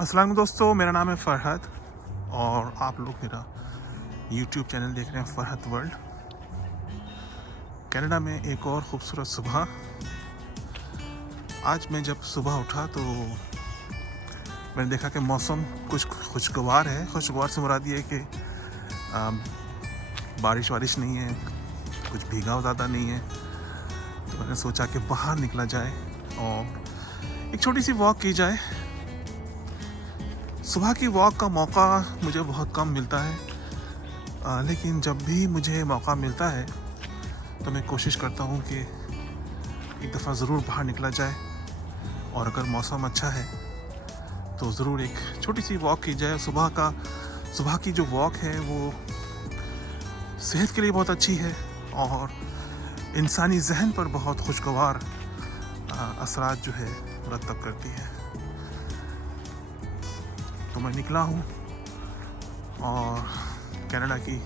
अस्सलाम दोस्तों, मेरा नाम है फ़रहत और आप लोग मेरा YouTube चैनल देख रहे हैं फ़रहत वर्ल्ड। कनाडा में एक और ख़ूबसूरत सुबह। आज मैं जब सुबह उठा तो मैंने देखा कि मौसम कुछ खुशगवार है। खुशगवार से मुराद ये है कि बारिश वारिश नहीं है, कुछ भीगा ज़्यादा नहीं है। तो मैंने सोचा कि बाहर निकला जाए और एक छोटी सी वॉक की जाए। सुबह की वॉक का मौका मुझे बहुत कम मिलता है, लेकिन जब भी मुझे मौका मिलता है तो मैं कोशिश करता हूँ कि एक दफ़ा ज़रूर बाहर निकला जाए और अगर मौसम अच्छा है तो ज़रूर एक छोटी सी वॉक की जाए। सुबह की जो वॉक है वो सेहत के लिए बहुत अच्छी है और इंसानी जहन पर बहुत खुशगवार असरात जो है मुरतब करती है। तो मैं निकला हूँ और कनाडा की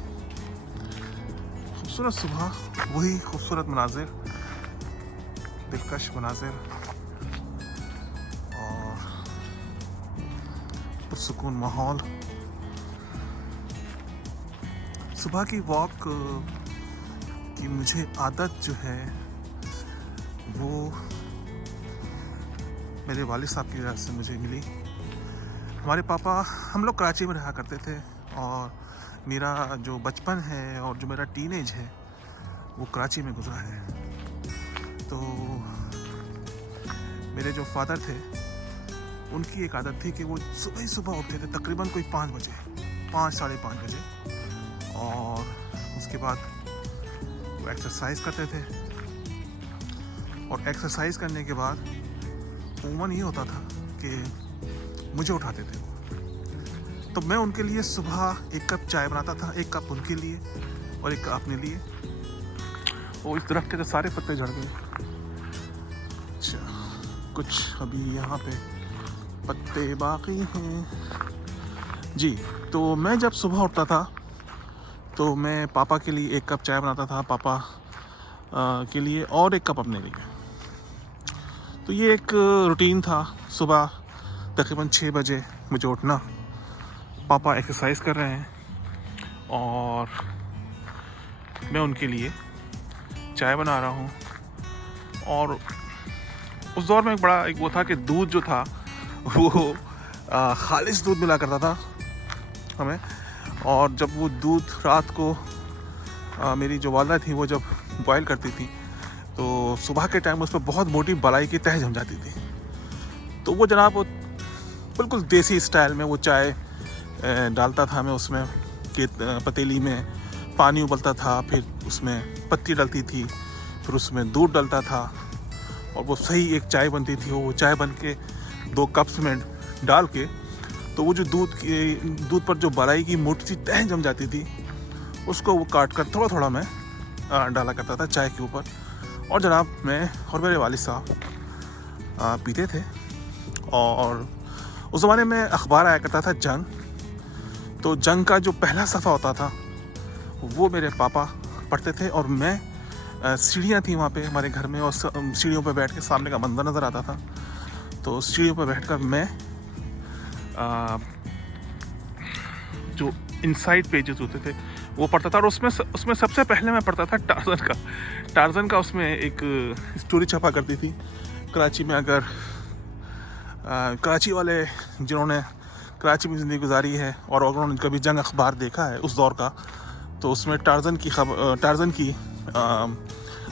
खूबसूरत सुबह, वही खूबसूरत मनाजिर, दिलकश मनाजिर और पुरसुकून माहौल। सुबह की वॉक की मुझे आदत जो है वो मेरे वालिद साहब की वजह से मुझे मिली। हमारे पापा, हम लोग कराची में रहा करते थे और मेरा जो बचपन है और जो मेरा टीनेज है वो कराची में गुजरा है। तो मेरे जो फादर थे उनकी एक आदत थी कि वो सुबह ही सुबह उठते थे, तकरीबन कोई 5 बजे, 5 साढ़े 5 बजे, और उसके बाद वो एक्सरसाइज करते थे। और एक्सरसाइज करने के बाद उमूमन ये होता था कि मुझे उठाते थे, तो मैं उनके लिए सुबह एक कप चाय बनाता था, एक कप उनके लिए और एक कप अपने लिए। वो इस दरख्त के तो सारे पत्ते झड़ गए। अच्छा, कुछ अभी यहाँ पे पत्ते बाकी हैं जी। तो मैं जब सुबह उठता था तो मैं पापा के लिए एक कप चाय बनाता था, पापा के लिए, और एक कप अपने लिए। तो ये एक रूटीन था। सुबह तकरीबन 6 बजे मुझे उठना, पापा एक्सरसाइज कर रहे हैं और मैं उनके लिए चाय बना रहा हूँ। और उस दौर में एक वो था कि दूध जो था वो खालिस दूध मिला करता था हमें। और जब वो दूध रात को मेरी जो वालदा थी वो जब बॉयल करती थी तो सुबह के टाइम उस पर बहुत मोटी बलाई की तह जम जाती थी। तो वो जनाब वो बिल्कुल देसी स्टाइल में वो चाय डालता था मैं उसमें कि पतीली में पानी उबलता था, फिर उसमें पत्ती डलती थी, फिर उसमें दूध डलता था और वो सही एक चाय बनती थी। वो चाय बन के 2 कप्स में डाल के, तो वो जो दूध पर जो बलाई की मोटी सी तह जम जाती थी उसको वो काट कर थोड़ा थोड़ा मैं डाला करता था चाय के ऊपर। और जनाब मैं और मेरे वालिद साहब पीते थे। और उस ज़माने में अखबार आया करता था जंग, तो जंग का जो पहला सफ़ा होता था वो मेरे पापा पढ़ते थे और मैं सीढ़ियाँ थी वहाँ पे हमारे घर में, और सीढ़ियों पे बैठ के सामने का मंजर नज़र आता था। तो सीढ़ियों पे बैठकर मैं जो इनसाइड पेजेस होते थे वो पढ़ता था। और उसमें सबसे पहले मैं पढ़ता था टार्ज़न का उसमें एक स्टोरी छपा करती थी कराची में। अगर कराची वाले जिन्होंने कराची में ज़िंदगी गुजारी है और उन्होंने कभी जंग अखबार देखा है उस दौर का, तो उसमें टार्ज़न की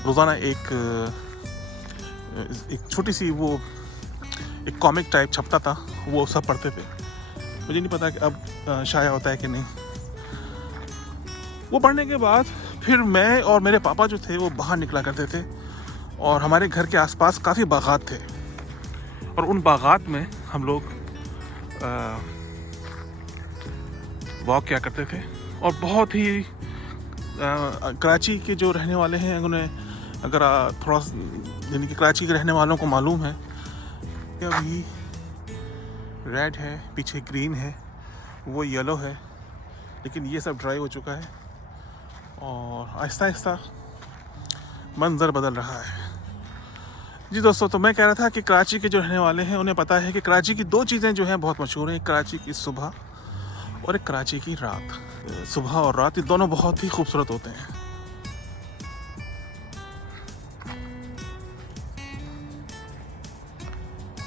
रोज़ाना एक छोटी सी वो एक कॉमिक टाइप छपता था, वो सब पढ़ते थे। मुझे नहीं पता कि अब शाया होता है कि नहीं। वो पढ़ने के बाद फिर मैं और मेरे पापा जो थे वो बाहर निकला करते थे और हमारे घर के आसपास काफ़ी बागात थे और उन बागात में हम लोग वॉक किया करते थे। और बहुत ही कराची के जो रहने वाले हैं उन्हें अगर थोड़ा यानी कि कराची के रहने वालों को मालूम है कि अभी रेड है, पीछे ग्रीन है, वो येलो है, लेकिन ये सब ड्राई हो चुका है और आहिस्ता आहिस्ता मंजर बदल रहा है। जी दोस्तों, तो मैं कह रहा था कि कराची के जो रहने वाले हैं उन्हें पता है कि कराची की दो चीज़ें जो हैं बहुत मशहूर हैं। कराची की सुबह और एक कराची की रात। सुबह और रात ये दोनों बहुत ही खूबसूरत होते हैं।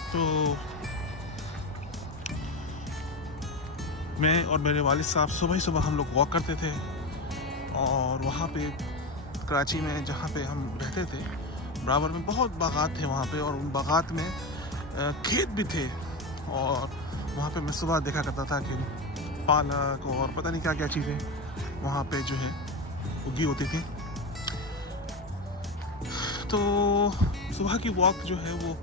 तो मैं और मेरे वालिद साहब सुबह ही सुबह हम लोग वॉक करते थे, और वहाँ पे कराची में जहाँ पे हम रहते थे बराबर में बहुत बागात थे वहाँ पे, और उन बागात में खेत भी थे, और वहाँ पे मैं सुबह देखा करता था कि पालक और पता नहीं क्या क्या चीज़ें वहाँ पे जो है उगी होती थी। तो सुबह की वॉक जो है वो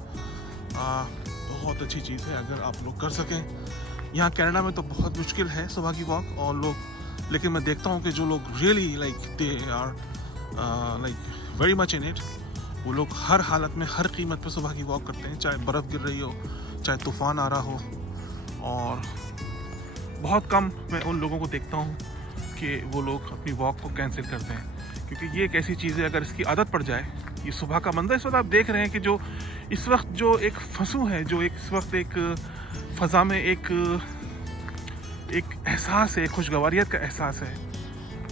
बहुत अच्छी चीज़ है अगर आप लोग कर सकें। यहाँ कनाडा में तो बहुत मुश्किल है सुबह की वॉक, और लोग, लेकिन मैं देखता हूँ कि जो लोग really like they are like very much in it, वो लोग हर हालत में हर कीमत पे सुबह की वॉक करते हैं, चाहे बर्फ़ गिर रही हो, चाहे तूफ़ान आ रहा हो। और बहुत कम मैं उन लोगों को देखता हूँ कि वो लोग अपनी वॉक को कैंसिल करते हैं, क्योंकि ये एक ऐसी चीज़ है, अगर इसकी आदत पड़ जाए, ये सुबह का मंजर इस वक्त आप देख रहे हैं कि जो इस वक्त जो एक फंसू है, जो एक इस वक्त एक फ़ज़ा में एक एहसास है, खुशगवारियत का एहसास है,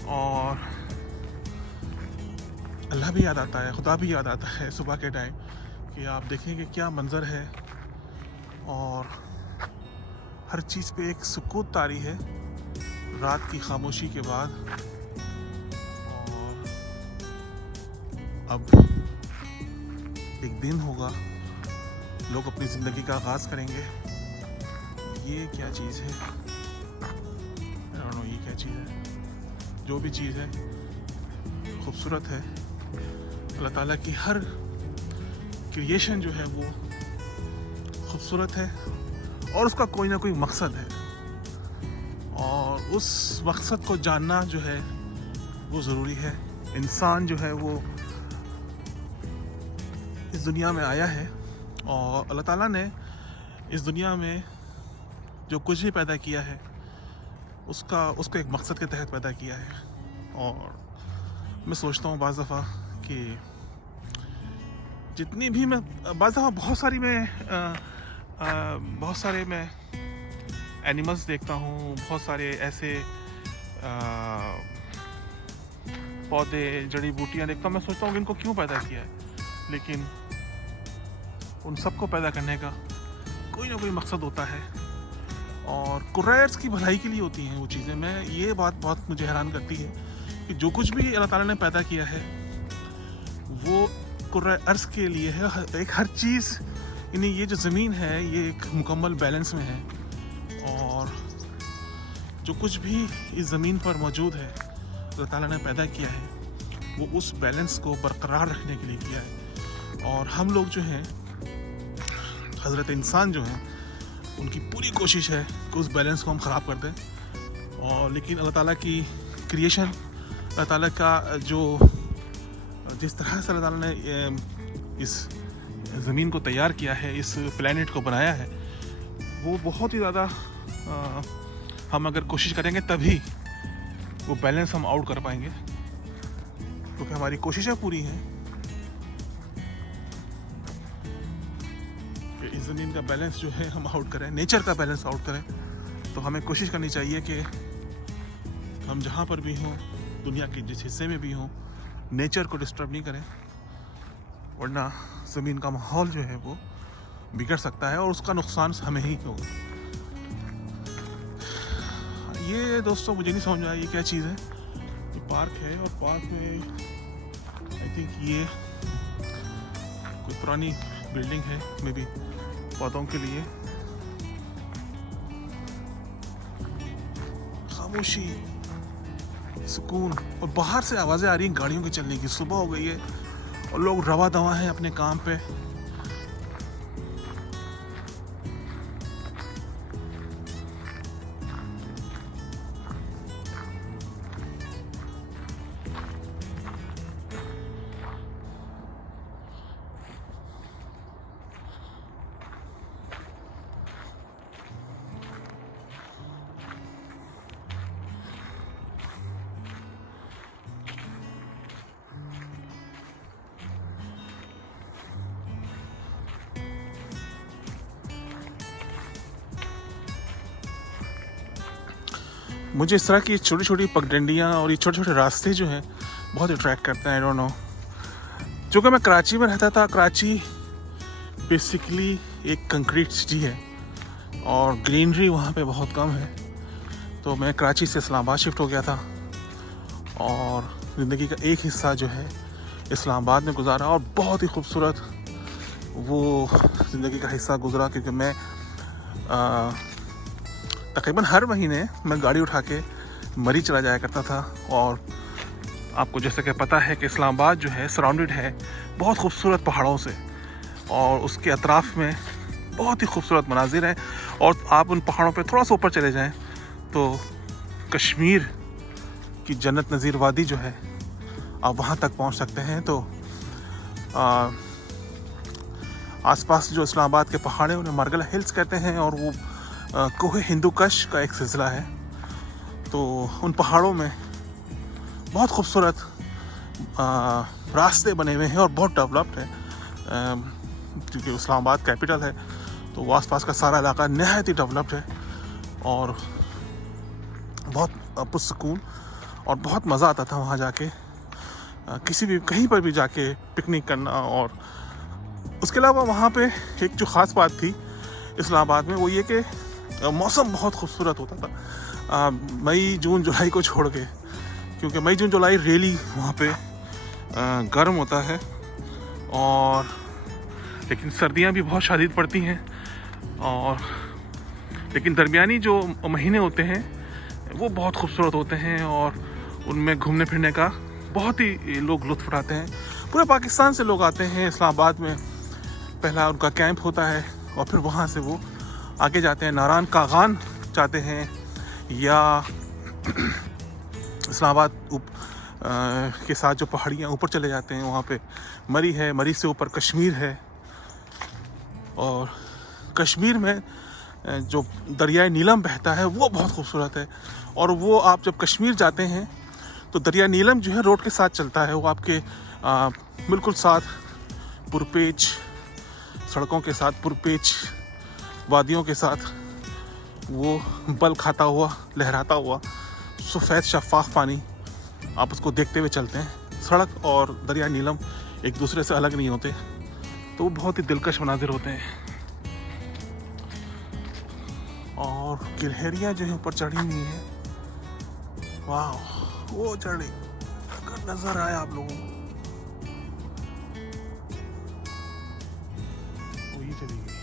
और अल्लाह भी याद आता है, खुदा भी याद आता है सुबह के टाइम, कि आप देखेंगे क्या मंज़र है, और हर चीज़ पे एक सुकूत तारी है रात की खामोशी के बाद। और अब एक दिन होगा, लोग अपनी ज़िंदगी का आगाज़ करेंगे। ये क्या चीज़ है, आई डोंट नो ये क्या चीज़ है। जो भी चीज़ है खूबसूरत है। अल्लाह ताला की हर क्रिएशन जो है वो खूबसूरत है, और उसका कोई ना कोई मकसद है, और उस मकसद को जानना जो है वो ज़रूरी है। इंसान जो है वो इस दुनिया में आया है, और अल्लाह ताला ने इस दुनिया में जो कुछ भी पैदा किया है उसको एक मकसद के तहत पैदा किया है। और मैं सोचता हूँ बाज़ दफ़ा कि जितनी भी मैं बाज़ दफ़ा बहुत सारे मैं एनिमल्स देखता हूँ, बहुत सारे ऐसे पौधे जड़ी बूटियाँ देखता हूँ, मैं सोचता हूँ कि इनको क्यों पैदा किया है, लेकिन उन सबको पैदा करने का कोई ना कोई मकसद होता है, और कुर्रायर्स की भलाई के लिए होती हैं वो चीज़ें। मैं ये बात बहुत मुझे हैरान करती है कि जो कुछ भी अल्लाह ताला ने पैदा किया है वो कुर्रायर्स के लिए है। एक हर चीज़, यानी ये जो ज़मीन है ये एक मुकम्मल बैलेंस में है, और जो कुछ भी इस ज़मीन पर मौजूद है अल्लाह ताला ने पैदा किया है वो उस बैलेंस को बरकरार रखने के लिए किया है। और हम लोग जो हैं, हज़रत इंसान जो हैं, उनकी पूरी कोशिश है कि उस बैलेंस को हम ख़राब कर दें। और लेकिन अल्लाह ताला की क्रिएशन, अल्लाह ताला का जो जिस तरह से अल्लाह ताला ने इस ज़मीन को तैयार किया है, इस प्लेनेट को बनाया है, वो बहुत ही ज़्यादा हम अगर कोशिश करेंगे तभी वो बैलेंस हम आउट कर पाएंगे, क्योंकि हमारी कोशिशें पूरी हैं कि इस ज़मीन का बैलेंस जो है हम आउट करें, नेचर का बैलेंस आउट करें। तो हमें कोशिश करनी चाहिए कि हम जहाँ पर भी हों, दुनिया के जिस हिस्से में भी हों, नेचर को डिस्टर्ब नहीं करें, वरना ज़मीन का माहौल जो है वो बिगड़ सकता है, और उसका नुकसान हमें ही होगा। ये दोस्तों मुझे नहीं समझ में आया ये क्या चीज़ है। ये पार्क है, और पार्क में आई थिंक ये कोई पुरानी बिल्डिंग है, मे बी पौधों के लिए। खामोशी, सुकून, और बाहर से आवाज़ें आ रही हैं गाड़ियों के चलने की। सुबह हो गई है और लोग रवा दवा हैं अपने काम पे। मुझे इस तरह की छोटी छोटी पगडंडियाँ और ये छोटे छोटे रास्ते जो हैं बहुत अट्रैक्ट करते हैं। आई डोंट नो, चूँकि मैं कराची में रहता था, कराची बेसिकली एक कंक्रीट सिटी है और ग्रीनरी वहाँ पे बहुत कम है, तो मैं कराची से इस्लामाबाद शिफ्ट हो गया था और ज़िंदगी का एक हिस्सा जो है इस्लामाबाद में गुजारा और बहुत ही खूबसूरत वो ज़िंदगी का हिस्सा गुजरा, क्योंकि मैं तकरीबन हर महीने मैं गाड़ी उठा के मरी चला जाया करता था। और आपको जैसे कि पता है कि इस्लामाबाद जो है सराउंडेड है बहुत खूबसूरत पहाड़ों से और उसके अतराफ़ में बहुत ही खूबसूरत मनाजिर हैं। और आप उन पहाड़ों पे थोड़ा सा ऊपर चले जाएं तो कश्मीर की जन्नत नज़ीर वादी जो है आप वहाँ तक पहुँच सकते हैं। तो आसपास जो इस्लामाबाद के पहाड़ हैं उन्हें मरगला हिल्स कहते हैं और वो कोहे हिंदूकश का एक सिलसिला है। तो उन पहाड़ों में बहुत खूबसूरत रास्ते बने हुए हैं और बहुत डेवलप्ड है, क्योंकि इस्लामाबाद कैपिटल है तो वो आसपास का सारा इलाका नहायत ही डेवलप्ड है और बहुत पुरसुकून और बहुत मज़ा आता था वहाँ जाके किसी भी कहीं पर भी जाके पिकनिक करना। और उसके अलावा वहाँ पे एक जो ख़ास बात थी इस्लामाबाद में वो ये कि मौसम बहुत खूबसूरत होता था मई जून जुलाई को छोड़ के, क्योंकि मई जून जुलाई रियली वहाँ पे गर्म होता है और लेकिन सर्दियाँ भी बहुत शदीद पड़ती हैं। और लेकिन दरमियानी जो महीने होते हैं वो बहुत खूबसूरत होते हैं और उनमें घूमने फिरने का बहुत ही लोग लुत्फ़ उठाते हैं। पूरे पाकिस्तान से लोग आते हैं इस्लामाबाद में, पहला उनका कैंप होता है और फिर वहाँ से वो आगे जाते हैं, नारायण कागान जाते हैं या इस्लामाबाद के साथ जो पहाड़ियाँ ऊपर चले जाते हैं, वहाँ पे मरी है, मरी से ऊपर कश्मीर है। और कश्मीर में जो दरियाए नीलम बहता है वो बहुत खूबसूरत है और वो आप जब कश्मीर जाते हैं तो दरिया नीलम जो है रोड के साथ चलता है, वो आपके बिल्कुल साथ पुरपेच सड़कों के साथ, पुरपेच वादियों के साथ वो बल खाता हुआ लहराता हुआ सफ़ेद शफ़ाफ पानी आप उसको देखते हुए चलते हैं। सड़क और दरिया नीलम एक दूसरे से अलग नहीं होते, तो वो बहुत ही दिलकश मनाजिर होते हैं। और गिलहरियाँ जो है ऊपर चढ़ी हुई हैं, वाह, वो चढ़ी अगर नज़र आए आप लोगों को, वही चली गई।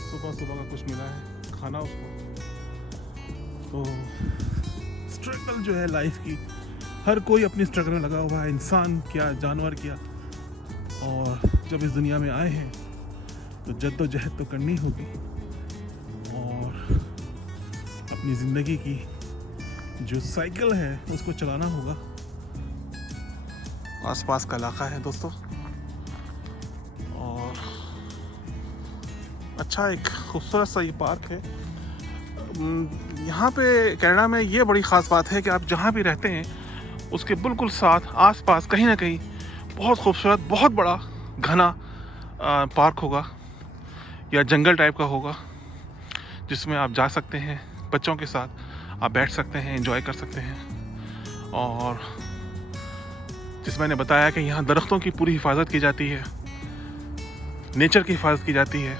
सुबह सुबह का कुछ मिला है खाना उसको। तो स्ट्रगल जो है लाइफ की, हर कोई अपनी स्ट्रगल में लगा हुआ है, इंसान क्या जानवर क्या। और जब इस दुनिया में आए हैं तो जद्दोजहद तो करनी होगी और अपनी ज़िंदगी की जो साइकिल है उसको चलाना होगा। आसपास का इलाका है दोस्तों और अच्छा एक खूबसूरत सा ये पार्क है। यहाँ पे कनाडा में ये बड़ी ख़ास बात है कि आप जहाँ भी रहते हैं उसके बिल्कुल साथ आसपास कहीं ना कहीं बहुत खूबसूरत बहुत बड़ा घना पार्क होगा या जंगल टाइप का होगा, जिसमें आप जा सकते हैं बच्चों के साथ, आप बैठ सकते हैं, एंजॉय कर सकते हैं। और जिस मैंने बताया कि यहाँ दरख्तों की पूरी हिफाजत की जाती है, नेचर की हिफाजत की जाती है।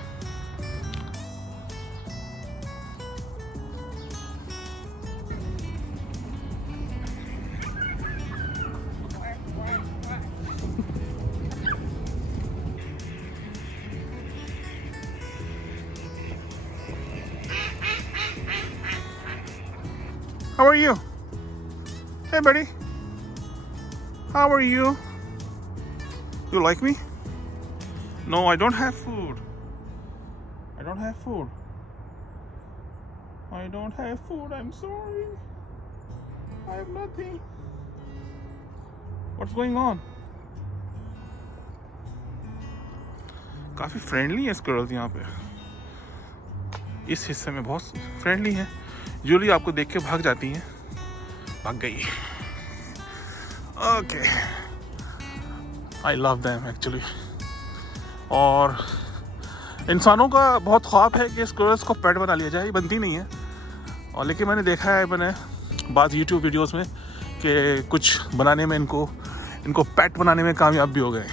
How are you? Hey buddy. How are you? You like me? No, I don't have food. I don't have food. I don't have food. I'm sorry. I have nothing. What's going on? काफी friendly है squirrels यहाँ पे, इस हिस्से में बहुत friendly है। Usually आपको देख के भाग जाती हैं, भाग गई। Okay, I love them actually. और इंसानों का बहुत ख्वाब है कि स्क्विरल्स को पेट बना लिया जाए, ये बनती नहीं है। और लेकिन मैंने देखा है मैंने बाद यूट्यूब वीडियोस में कि कुछ बनाने में इनको पेट बनाने में कामयाब भी हो गए।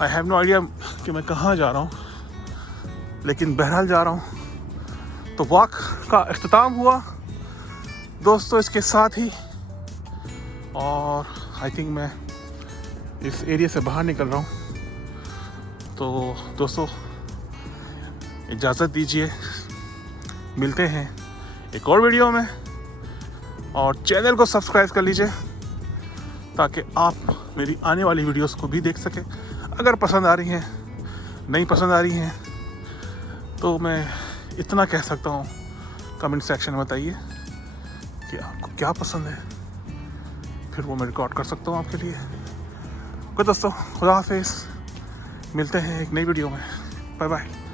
आई हैव नो आइडिया कि मैं कहाँ जा रहा हूँ, लेकिन बहरहाल जा रहा हूँ। तो वॉक का इख्तिताम हुआ दोस्तों इसके साथ ही, और आई थिंक मैं इस एरिया से बाहर निकल रहा हूँ। तो दोस्तों इजाज़त दीजिए, मिलते हैं एक और वीडियो में, और चैनल को सब्सक्राइब कर लीजिए ताकि आप मेरी आने वाली वीडियोस को भी देख सकें। अगर पसंद आ रही हैं, नहीं पसंद आ रही हैं, तो मैं इतना कह सकता हूँ, कमेंट सेक्शन में बताइए कि आपको क्या पसंद है, फिर वो मैं रिकॉर्ड कर सकता हूँ आपके लिए। ओके दोस्तों, खुदा हाफिज़, मिलते हैं एक नई वीडियो में। Bye bye.